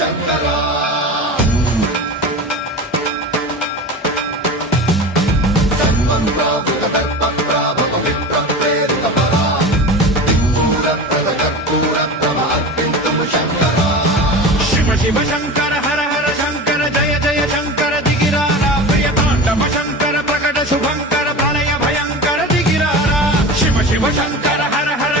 శంకరా సర్వం ప్రావృత దర్పం ప్రాభవ విప్రం ప్రేరిత పరా దిక్పూర ప్రద కర్పూర ప్రమ అర్పింతుం శంకరా శివ శివ శంకర హర హర శంకర జయ జయ శంకర దిగిరారా ప్రియ తాండవ శంకర ప్రకట శుభంకర ప్రళయ భయంకర దిగిరారా శివ శివ శంకర హర హర